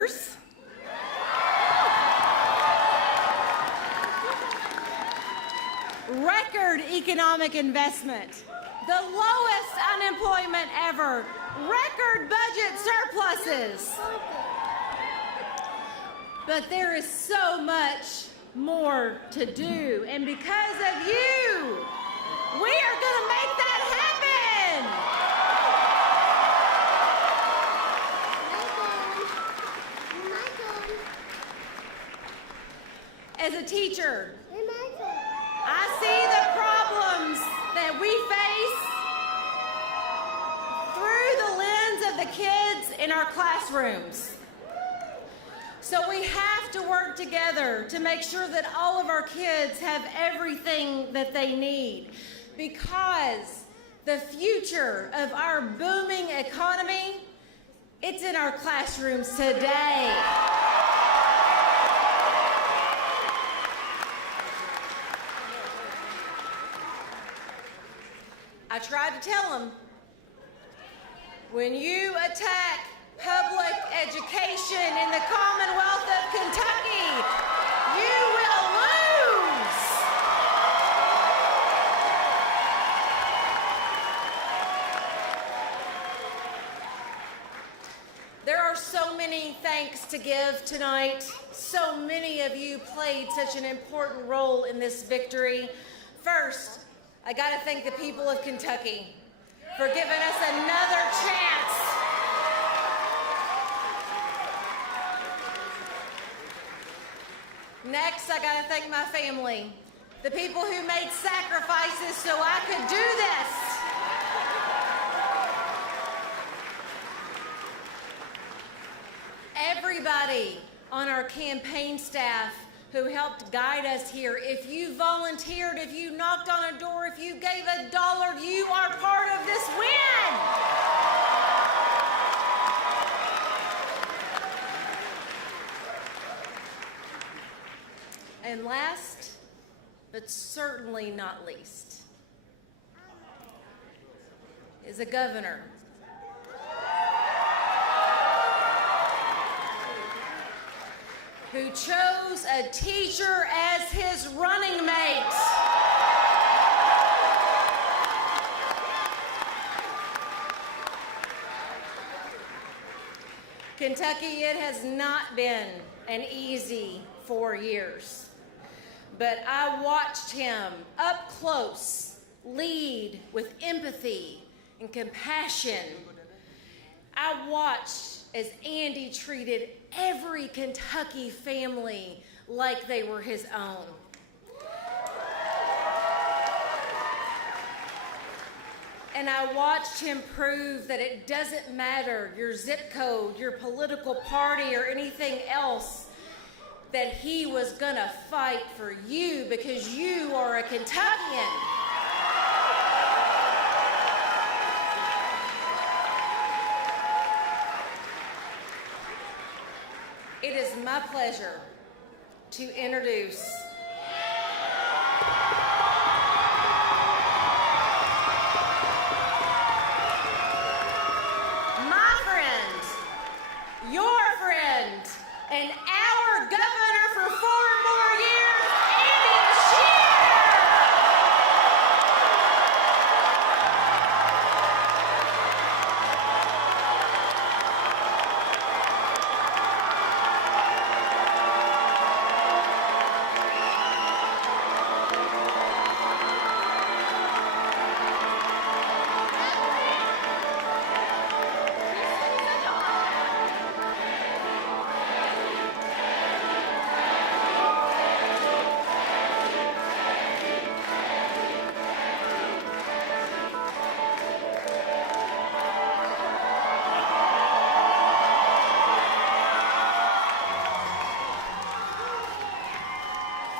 Record economic investment, the lowest unemployment ever, record budget surpluses. But there is so much more to do, and because of you, we are going to make that happen. As a teacher, I see the problems that we face through the lens of the kids in our classrooms. So we have to work together to make sure that all of our kids have everything that they need, because the future of our booming economy, it's in our classrooms today. I tried to tell them, when you attack public education in the Commonwealth of Kentucky, you will lose. There are so many thanks to give tonight. So many of you played such an important role in this victory. First, I got to thank the people of Kentucky for giving us another chance Next, I got to thank my family, the people who made sacrifices so I could do this. Everybody on our campaign staff who helped guide us here, if you volunteered, if you knocked on a door, if you gave $1, you are part of this win. And last, but certainly not least, is a governor who chose a teacher as his running mate. Kentucky, it has not been an easy 4 years. But I watched him up close lead with empathy and compassion. I watched as Andy treated every Kentucky family like they were his own. And I watched him prove that it doesn't matter your zip code, your political party, or anything else, that he was gonna fight for you because you are a Kentuckian. It is my pleasure to introduce my friend, your friend, and our governor for 4 more years, Andy Beshear.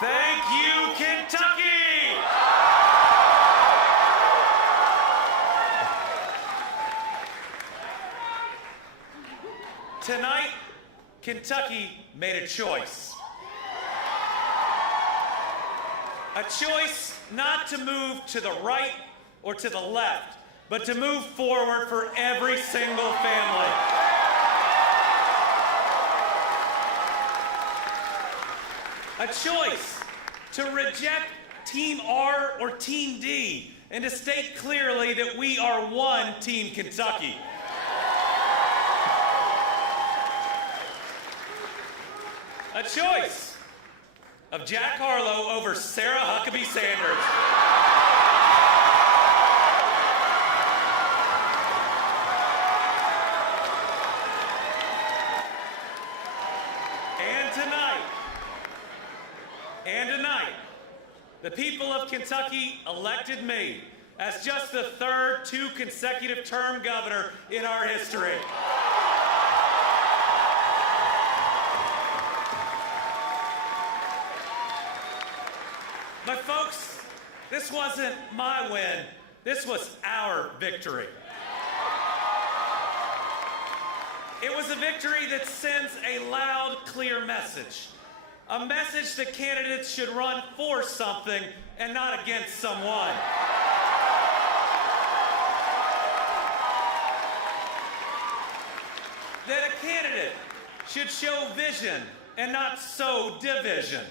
Thank you, Kentucky! Tonight, Kentucky made a choice. A choice not to move to the right or to the left, but to move forward for every single family. A choice to reject Team R or Team D and to state clearly that we are one Team Kentucky. A choice of Jack Harlow over Sarah Huckabee Sanders. And tonight, the people of Kentucky elected me as just the third two consecutive term governor in our history. But folks, this wasn't my win. This was our victory. It was a victory that sends a loud, clear message. A message that candidates should run for something and not against someone. That a candidate should show vision and not sow division.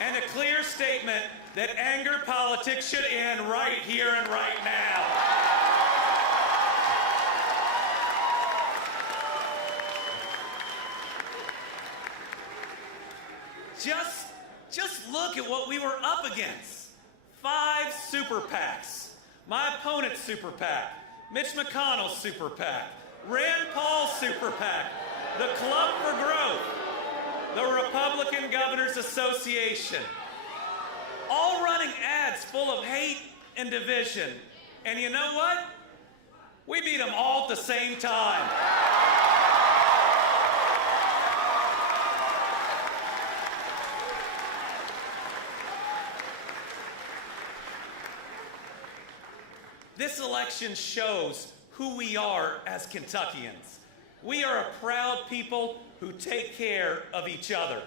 And a clear statement that anger politics should end right here and right now. Just look at what we were up against. 5 super PACs. My opponent's super PAC, Mitch McConnell's super PAC, Rand Paul's super PAC, the Club for Growth, the Republican Governors Association, all running ads full of hate and division. And you know what? We beat them all at the same time. This election shows who we are as Kentuckians. We are a proud people who take care of each other.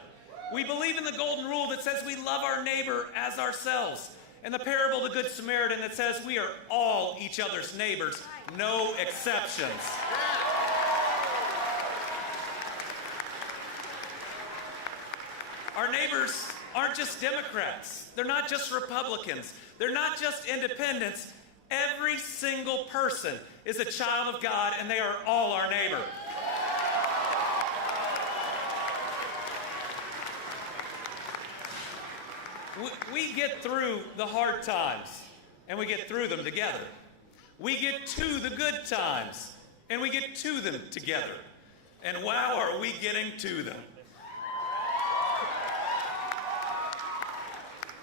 We believe in the golden rule that says we love our neighbor as ourselves, and the parable of the Good Samaritan that says we are all each other's neighbors, no exceptions. Our neighbors aren't just Democrats. They're not just Republicans. They're not just independents. Every single person is a child of God, and they are all our neighbor. We get through the hard times, and we get through them together. We get to the good times, and we get to them together. And wow, are we getting to them.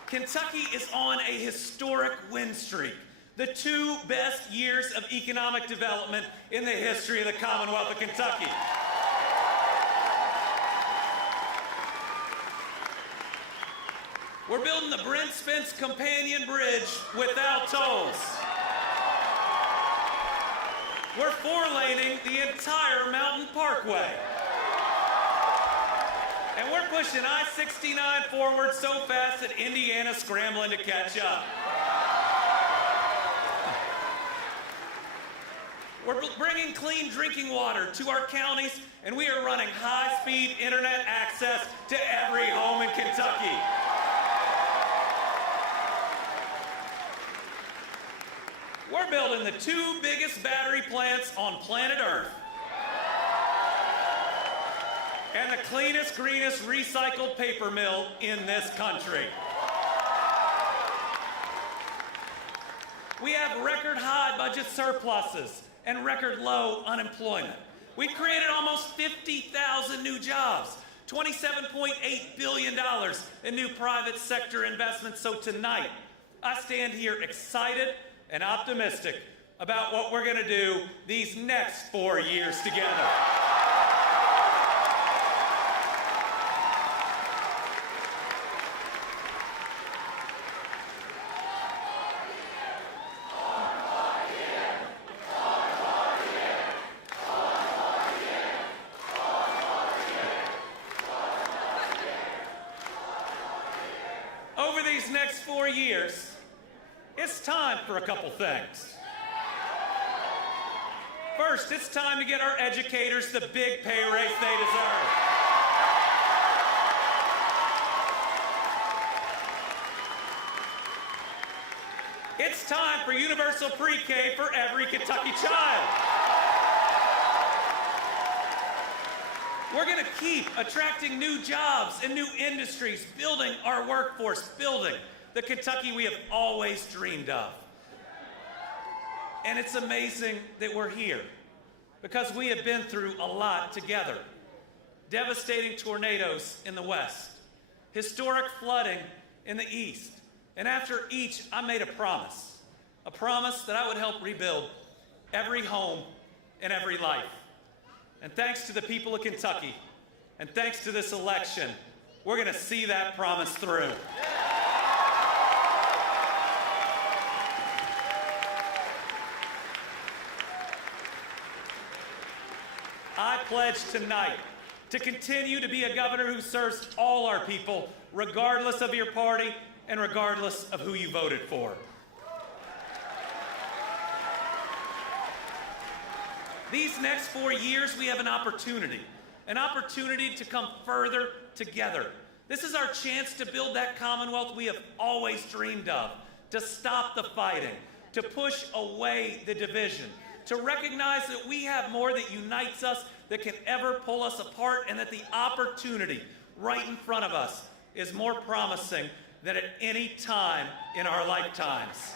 Kentucky is on a historic win streak. The 2 best years of economic development in the history of the Commonwealth of Kentucky. We're building the Brent Spence Companion Bridge without tolls. We're 4-laning the entire Mountain Parkway. And we're pushing I-69 forward so fast that Indiana's scrambling to catch up. We're bringing clean drinking water to our counties, and we are running high-speed internet access to every home in Kentucky. We're building the 2 biggest battery plants on planet Earth. And the cleanest, greenest recycled paper mill in this country. We have record high budget surpluses and record low unemployment. We've created almost 50,000 new jobs, $27.8 billion in new private sector investments. So tonight, I stand here excited and optimistic about what we're gonna do these next 4 years together. Over these next 4 years, it's time for a couple things. First, it's time to get our educators the big pay raise they deserve. It's time for universal pre-K for every Kentucky child. We're going to keep attracting new jobs and new industries, building our workforce, building the Kentucky we have always dreamed of. And it's amazing that we're here because we have been through a lot together. Devastating tornadoes in the west, historic flooding in the east. And after each, I made a promise that I would help rebuild every home and every life. And thanks to the people of Kentucky, and thanks to this election, we're going to see that promise through. I pledge tonight to continue to be a governor who serves all our people, regardless of your party and regardless of who you voted for. These next 4 years, we have an opportunity to come further together. This is our chance to build that Commonwealth we have always dreamed of, to stop the fighting, to push away the division, to recognize that we have more that unites us that can ever pull us apart, and that the opportunity right in front of us is more promising than at any time in our lifetimes.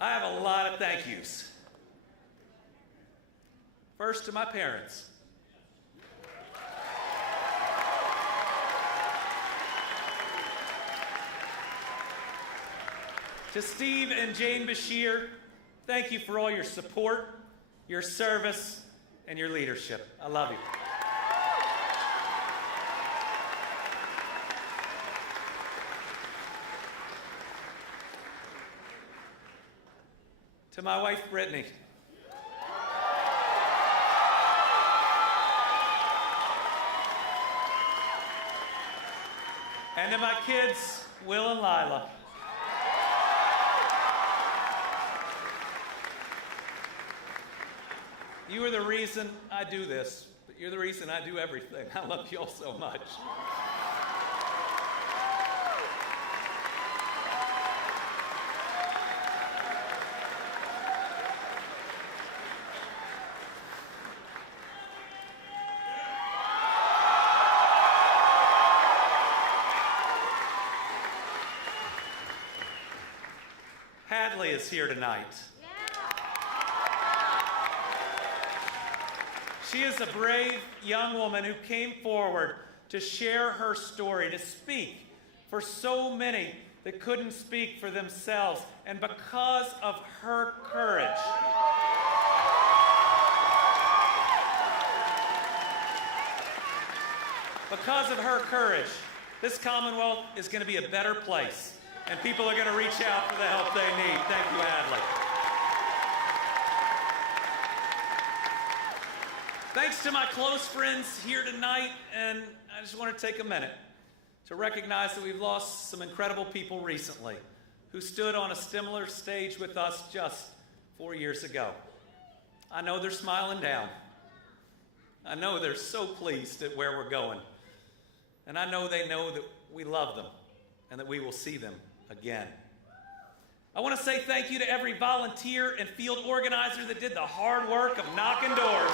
I have a lot of thank yous. First, to my parents. To Steve and Jane Beshear, thank you for all your support, your service, and your leadership. I love you. To my wife, Brittany. And to my kids, Will and Lila. You are the reason I do this, but you're the reason I do everything. I love you all so much. Hadley is here tonight. She is a brave young woman who came forward to share her story, to speak for so many that couldn't speak for themselves. And because of her courage, this Commonwealth is going to be a better place. And people are going to reach out for the help they need. Thank you, Hadley. Thanks to my close friends here tonight, and I just want to take a minute to recognize that we've lost some incredible people recently who stood on a similar stage with us just 4 years ago. I know they're smiling down. I know they're so pleased at where we're going. And I know they know that we love them and that we will see them again. I want to say thank you to every volunteer and field organizer that did the hard work of knocking doors.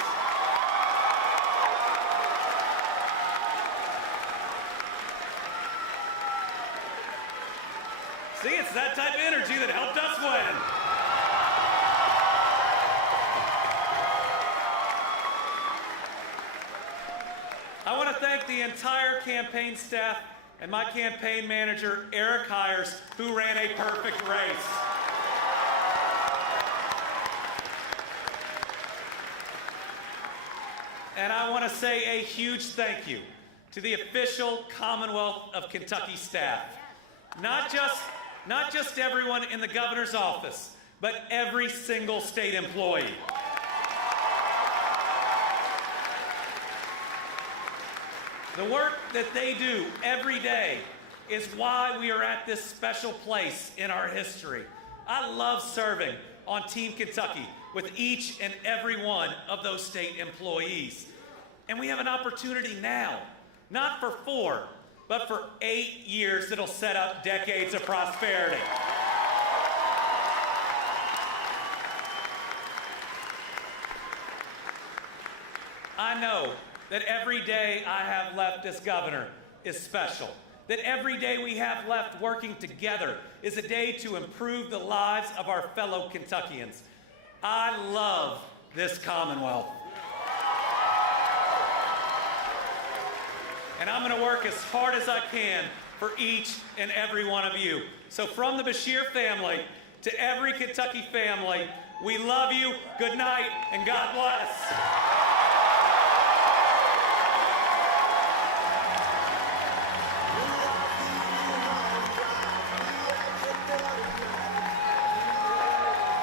See, it's that type of energy that helped us win. I want to thank the entire campaign staff and my campaign manager, Eric Hires, who ran a perfect race. And I want to say a huge thank you to the official Commonwealth of Kentucky staff. Not just everyone in the governor's office, but every single state employee. The work that they do every day is why we are at this special place in our history. I love serving on Team Kentucky with each and every one of those state employees. And we have an opportunity now, not for 4, but for 8 years that'll set up decades of prosperity. I know that every day I have left as governor is special. That every day we have left working together is a day to improve the lives of our fellow Kentuckians. I love this Commonwealth. And I'm going to work as hard as I can for each and every one of you. So from the Beshear family to every Kentucky family, we love you, good night, and God bless.